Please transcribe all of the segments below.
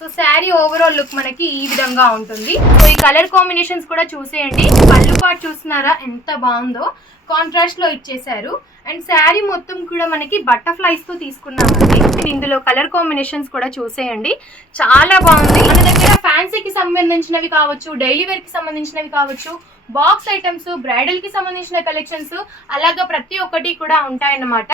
So sari overall look మనకి ఈ విధంగా ఉంటుంది. సో ఈ కలర్ కాంబినేషన్స్ కూడా చూసేయండి. పళ్ళు పాటు చూస్తున్నారా ఎంత బాగుందో, కాంట్రాస్ట్ లో ఇచ్చేసారు. అండ్ శారీ మొత్తం కూడా మనకి బటర్ఫ్లైస్ తో తీసుకున్నామండి. ఇందులో కలర్ కాంబినేషన్స్ కూడా చూసేయండి, చాలా బాగుంది. మన దగ్గర ఫ్యాన్సీకి సంబంధించినవి కావచ్చు, డైలీ వేర్ కి సంబంధించినవి కావచ్చు, బాక్స్ ఐటమ్స్, బ్రైడల్ కి సంబంధించిన కలెక్షన్స్ అలాగా ప్రతి ఒక్కటి కూడా ఉంటాయన్నమాట.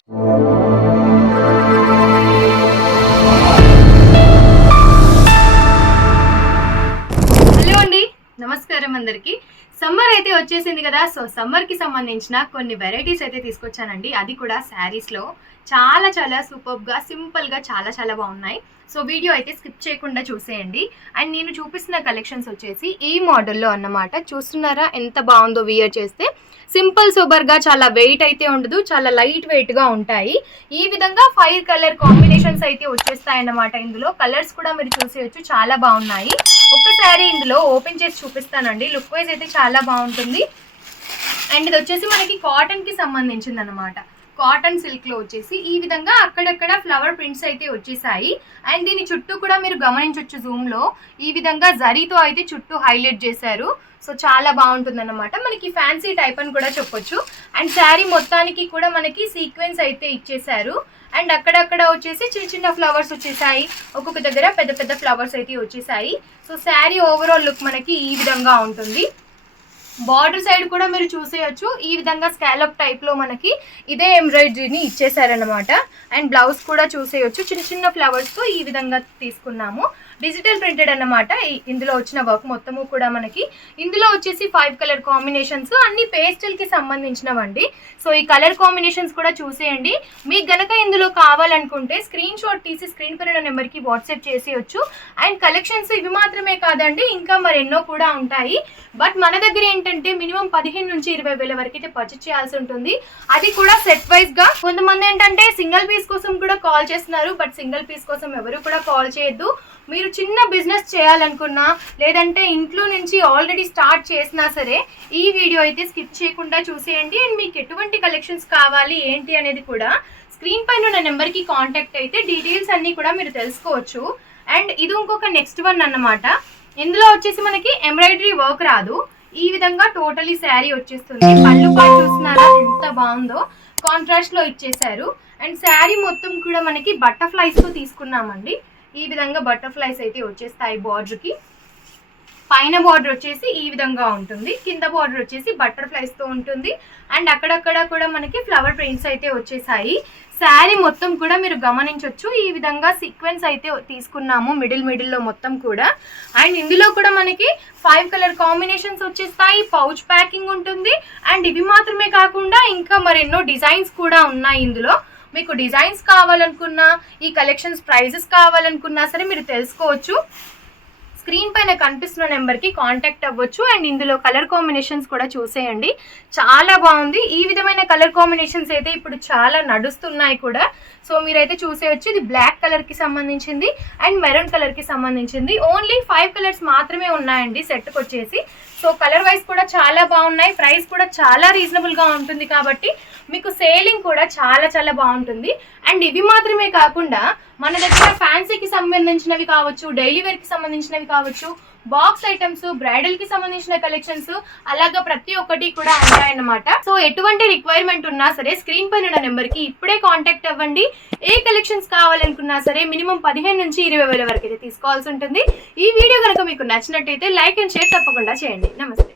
హలో అండి, నమస్కారం అందరికి. సమ్మర్ అయితే వచ్చేసింది కదా. సో సమ్మర్ కి సంబంధించిన కొన్ని వెరైటీస్ అయితే తీసుకొచ్చానండి. అది కూడా శారీస్ లో చాలా చాలా సూపర్ గా, సింపుల్ గా చాలా చాలా బాగున్నాయి. సో వీడియో అయితే స్కిప్ చేయకుండా చూసేయండి. అండ్ నేను చూపిస్తున్న కలెక్షన్స్ వచ్చేసి ఈ మోడల్లో అన్నమాట. చూస్తున్నారా ఎంత బాగుందో, వియర్ చేస్తే సింపుల్ సూపర్ గా, చాలా వెయిట్ అయితే ఉండదు, చాలా లైట్ వెయిట్ గా ఉంటాయి. ఈ విధంగా 5 కలర్ కాంబినేషన్స్ అయితే వచ్చేస్తాయి అన్నమాట. ఇందులో కలర్స్ కూడా మీరు చూసేయచ్చు, చాలా బాగున్నాయి. ఒక్కసారి ఇందులో ఓపెన్ చేసి చూపిస్తానండి. లుక్ వైజ్ అయితే చాలా బాగుంటుంది. అండ్ ఇది వచ్చేసి మనకి కాటన్ కి సంబంధించింది అనమాట. కాటన్ సిల్క్ లో వచ్చేసి ఈ విధంగా అక్కడక్కడ ఫ్లవర్ ప్రింట్స్ అయితే వచ్చేసాయి. అండ్ దీని చుట్టూ కూడా మీరు గమనించవచ్చు, జూమ్ లో ఈ విధంగా జరీతో అయితే చుట్టూ హైలైట్ చేశారు. సో చాలా బాగుంటుంది అనమాట. మనకి ఫ్యాన్సీ టైప్ అని కూడా చెప్పొచ్చు. అండ్ శారీ మొత్తానికి కూడా మనకి సీక్వెన్స్ అయితే ఇచ్చేసారు. అండ్ అక్కడక్కడ వచ్చేసి చిన్న చిన్న ఫ్లవర్స్ వచ్చేసాయి, ఒక్కొక్క దగ్గర పెద్ద పెద్ద ఫ్లవర్స్ అయితే వచ్చేసాయి. సో శారీ ఓవరాల్ లుక్ మనకి ఈ విధంగా ఉంటుంది. బార్డర్ సైడ్ కూడా మీరు చూసేయచ్చు, ఈ విధంగా స్కాలప్ టైప్ లో మనకి ఇదే ఎంబ్రాయిడరీని ఇచ్చేసారనమాట. అండ్ బ్లౌజ్ కూడా చూసేయచ్చు, చిన్న చిన్న ఫ్లవర్స్ తో ఈ విధంగా తీసుకున్నాము. డిజిటల్ ప్రింటెడ్ అన్నమాట. ఇందులో వచ్చిన వర్క్ మొత్తము కూడా మనకి ఇందులో వచ్చేసి 5 కలర్ కాంబినేషన్స్, అన్ని పేస్టల్ కి సంబంధించినవండి. సో ఈ కలర్ కాంబినేషన్స్ కూడా చూసేయండి. మీకు గనక ఇందులో కావాలనుకుంటే స్క్రీన్ షాట్ తీసి స్క్రీన్ పైన నెంబర్ కి వాట్సాప్ చేసేయచ్చు. అండ్ కలెక్షన్స్ ఇవి మాత్రమే కాదండి, ఇంకా మరెన్నో కూడా ఉంటాయి. బట్ మన దగ్గర ఏంటంటే మినిమం 15 నుంచి 20 వేల వరకు అయితే పర్చేస్ చేయాల్సి ఉంటుంది. అది కూడా సెట్ వైజ్ గా. కొంతమంది ఏంటంటే సింగిల్ పీస్ కోసం కూడా కాల్ చేస్తున్నారు. బట్ సింగిల్ పీస్ కోసం ఎవరు కూడా కాల్ చేయొద్దు. మీరు చిన్న బిజినెస్ చేయాలనుకున్నా, లేదంటే ఇంట్లో నుంచి ఆల్రెడీ స్టార్ట్ చేసినా సరే ఈ వీడియో అయితే స్కిప్ చేయకుండా చూసేయండి. అండ్ మీకు ఎటువంటి కలెక్షన్స్ కావాలి ఏంటి అనేది కూడా స్క్రీన్ పైన ఉన్న నెంబర్కి కాంటాక్ట్ అయితే డీటెయిల్స్ అన్నీ కూడా మీరు తెలుసుకోవచ్చు. అండ్ ఇది ఇంకొక నెక్స్ట్ వన్ అన్నమాట. ఇందులో వచ్చేసి మనకి ఎంబ్రాయిడరీ వర్క్ రాదు, ఈ విధంగా టోటలీ శారీ వచ్చేస్తుంది. పళ్ళు పాటు చూస్తున్నారా ఎంత బాగుందో, కాంట్రాస్ట్ లో ఇచ్చేసారు. అండ్ శారీ మొత్తం కూడా మనకి బటర్ఫ్లైస్ తో తీసుకున్నామండి. ఈ విధంగా బటర్ఫ్లైస్ అయితే వచ్చేస్తాయి బార్డర్ కి. పైన బార్డర్ వచ్చేసి ఈ విధంగా ఉంటుంది, కింద బార్డర్ వచ్చేసి బటర్ఫ్లైస్ తో ఉంటుంది. అండ్ అక్కడక్కడ కూడా మనకి ఫ్లవర్ ప్రింట్స్ అయితే వచ్చేసాయి. శారీ మొత్తం కూడా మీరు గమనించవచ్చు, ఈ విధంగా సీక్వెన్స్ అయితే తీసుకున్నాము మిడిల్ లో మొత్తం కూడా. అండ్ ఇందులో కూడా మనకి 5 కలర్ కాంబినేషన్స్ వచ్చేస్తాయి, పౌచ్ ప్యాకింగ్ ఉంటుంది. అండ్ ఇవి మాత్రమే కాకుండా ఇంకా మరెన్నో డిజైన్స్ కూడా ఉన్నాయి ఇందులో. మీకు డిజైన్స్ కావాలనుకున్నా, ఈ కలెక్షన్స్ ప్రైజెస్ కావాలనుకున్నా సరే మీరు తెలుసుకోవచ్చు. స్క్రీన్ పైన కనిపిస్తున్న నెంబర్కి కాంటాక్ట్ అవ్వచ్చు. అండ్ ఇందులో కలర్ కాంబినేషన్స్ కూడా చూసేయండి, చాలా బాగుంది. ఈ విధమైన కలర్ కాంబినేషన్స్ అయితే ఇప్పుడు చాలా నడుస్తున్నాయి కూడా. సో మీరైతే చూసేయచ్చు. ఇది బ్లాక్ కలర్కి సంబంధించింది అండ్ మెరూన్ కలర్కి సంబంధించింది. ఓన్లీ 5 కలర్స్ మాత్రమే ఉన్నాయండి సెట్కి వచ్చేసి. సో కలర్ వైజ్ కూడా చాలా బాగున్నాయి, ప్రైస్ కూడా చాలా రీజనబుల్గా ఉంటుంది కాబట్టి మీకు సేలింగ్ కూడా చాలా చాలా బాగుంటుంది. అండ్ ఇవి మాత్రమే కాకుండా మన దగ్గర ఫ్యాన్సీకి సంబంధించినవి కావచ్చు, డైలీ వేర్కి సంబంధించినవి కావచ్చు, బాక్స్ ఐటమ్స్, బ్రైడల్ కి సంబంధించిన కలెక్షన్స్ అలాగా ప్రతి ఒక్కటి కూడా ఉంటాయన్నమాట. సో ఎటువంటి రిక్వైర్మెంట్ ఉన్నా సరే స్క్రీన్ పైన ఉన్న నెంబర్ కి ఇప్పుడే కాంటాక్ట్ అవ్వండి. ఏ కలెక్షన్స్ కావాలనుకున్నా సరే మినిమం 15 నుంచి 20 వేల వరకు అయితే తీసుకోవాల్సి ఉంటుంది. ఈ వీడియో కనుక మీకు నచ్చినట్టయితే లైక్ అండ్ షేర్ తప్పకుండా చేయండి. నమస్తే.